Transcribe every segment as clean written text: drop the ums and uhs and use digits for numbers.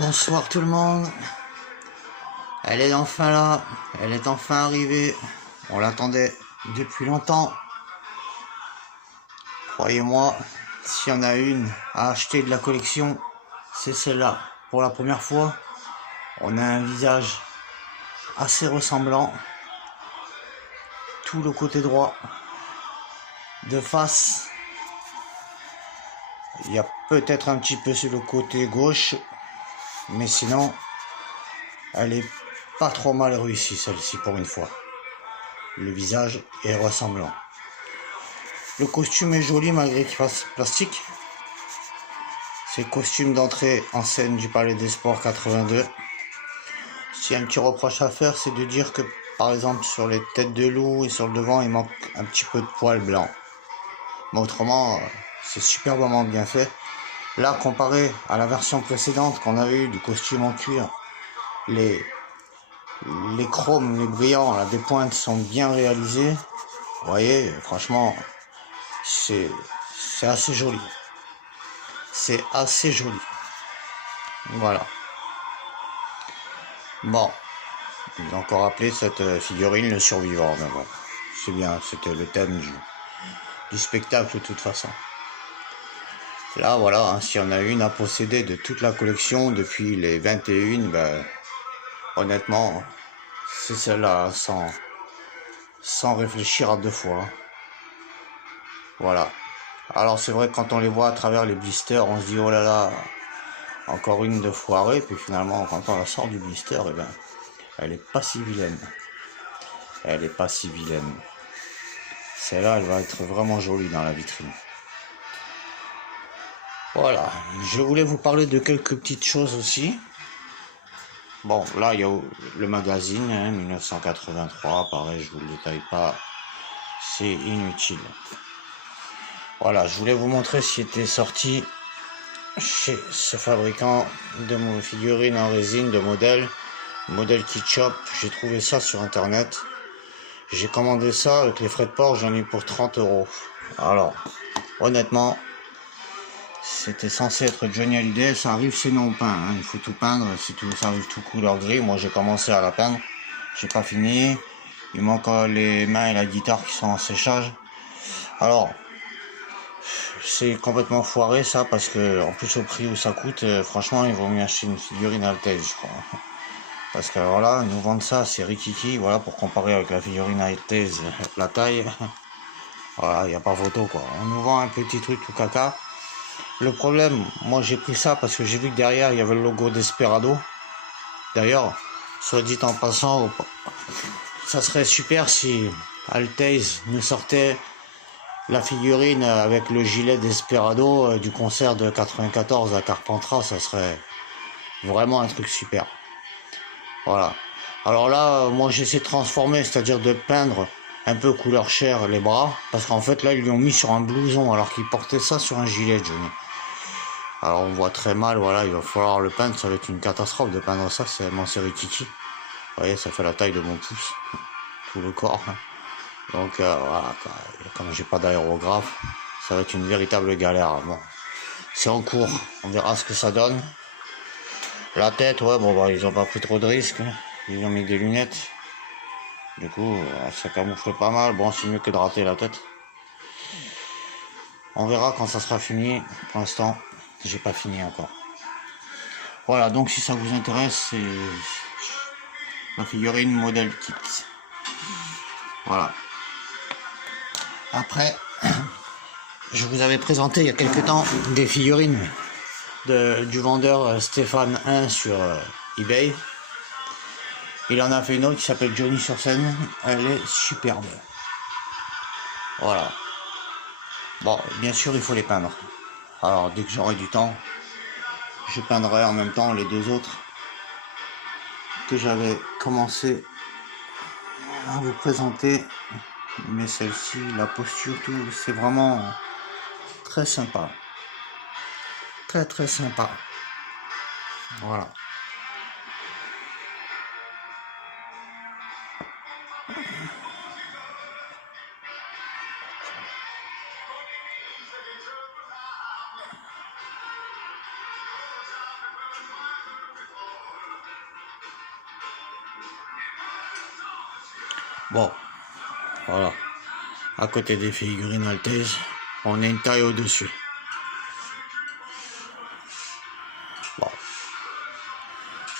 Bonsoir tout le monde. Elle est enfin là. Elle est enfin arrivée. On l'attendait depuis longtemps. Croyez-moi, s'il y en a une à acheter de la collection, c'est celle-là. Pour la première fois, on a un visage assez ressemblant. Tout le côté droit. De face. Il y a peut-être un petit peu sur le côté gauche. Mais sinon, elle est pas trop mal réussie celle-ci pour une fois. Le visage est ressemblant. Le costume est joli malgré qu'il fasse plastique. C'est le costume d'entrée en scène du Palais des Sports 82. Si un petit reproche à faire, c'est de dire que par exemple sur les têtes de loup et sur le devant, il manque un petit peu de poils blancs. Mais autrement, c'est superbement bien fait. Là, comparé à la version précédente qu'on avait eu du costume en cuir, les chromes, les brillants, là, des pointes sont bien réalisés. Vous voyez, franchement, c'est assez joli. C'est assez joli. Voilà. Bon. Ils ont encore appelé cette figurine le survivant. Mais bon, c'est bien, c'était le thème du spectacle de toute façon. Là, voilà, hein, s'il y en a une à posséder de toute la collection depuis les 21, ben, honnêtement, c'est celle-là, sans réfléchir à deux fois. Voilà. Alors c'est vrai que quand on les voit à travers les blisters, on se dit oh là là, encore une de foirée, puis finalement quand on la sort du blister, eh ben, elle est pas si vilaine. Elle est pas si vilaine. Celle-là, elle va être vraiment jolie dans la vitrine. Voilà, je voulais vous parler de quelques petites choses aussi. Bon, là, il y a le magazine, hein, 1983, pareil, je vous le détaille pas, c'est inutile. Voilà, je voulais vous montrer ce qui était sorti chez ce fabricant de figurines en résine de modèle Kitschop. J'ai trouvé ça sur internet. J'ai commandé ça avec les frais de port, j'en ai eu pour 30 €. Alors, honnêtement, c'était censé être Johnny Hallyday, ça arrive c'est non peint, hein. Il faut tout peindre, c'est tout, ça arrive tout couleur gris. Moi j'ai commencé à la peindre, j'ai pas fini. Il manque les mains et la guitare qui sont en séchage. Alors, c'est complètement foiré ça, parce que en plus au prix où ça coûte, franchement il vaut mieux acheter une figurine Altesse, je crois. Parce que alors là, nous vendre ça, c'est rikiki, voilà, pour comparer avec la figurine Altesse, la taille. Voilà, il n'y a pas photo quoi. On nous vend un petit truc tout caca. Le problème, moi j'ai pris ça parce que j'ai vu que derrière il y avait le logo Desperado. D'ailleurs, soit dit en passant, ça serait super si Altesse nous sortait la figurine avec le gilet Desperado du concert de 94 à Carpentras. Ça serait vraiment un truc super. Voilà. Alors là, moi j'essaie de transformer, c'est-à-dire de peindre un peu couleur chair les bras, parce qu'en fait là ils lui ont mis sur un blouson alors qu'il portait ça sur un gilet, Johnny. Alors on voit très mal, voilà, il va falloir le peindre, ça va être une catastrophe de peindre ça, c'est mon série Kiki. Vous voyez, ça fait la taille de mon pouce, tout le corps. Donc voilà, comme j'ai pas d'aérographe, ça va être une véritable galère. Bon, c'est en cours, on verra ce que ça donne. La tête, ouais, bon bah ils ont pas pris trop de risques, ils ont mis des lunettes. Du coup, ça camoufle pas mal, bon c'est mieux que de rater la tête. On verra quand ça sera fini, pour l'instant, j'ai pas fini encore. Voilà, donc si ça vous intéresse, c'est la figurine modèle kit. Voilà. Après, je vous avais présenté il y a quelques temps des figurines du vendeur Stéphane 1 sur eBay. Il en a fait une autre qui s'appelle Johnny sur scène. Elle est superbe. Voilà. Bon, bien sûr, il faut les peindre. Alors, dès que j'aurai du temps, je peindrai en même temps les deux autres que j'avais commencé à vous présenter. Mais celle-ci, la posture, tout, c'est vraiment très sympa. Très très sympa. Voilà. Bon, voilà. À côté des figurines Altesse, on a une taille au-dessus. Bon,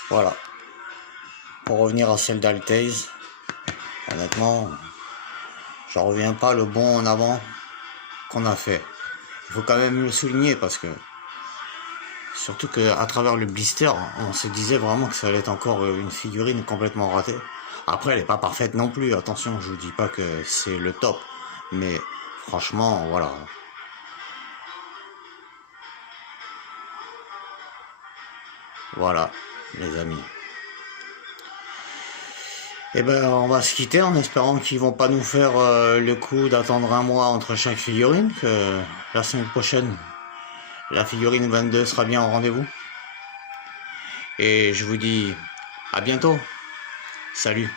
voilà. Pour revenir à celle d'Altase, honnêtement, j'en reviens pas le bond en avant qu'on a fait. Il faut quand même le souligner parce que, surtout qu'à travers le blister, on se disait vraiment que ça allait être encore une figurine complètement ratée. Après, elle n'est pas parfaite non plus, attention, je vous dis pas que c'est le top, mais franchement, voilà. Voilà, les amis. Eh ben, on va se quitter en espérant qu'ils vont pas nous faire le coup d'attendre un mois entre chaque figurine, que la semaine prochaine, la figurine 22 sera bien au rendez-vous. Et je vous dis à bientôt. Salut.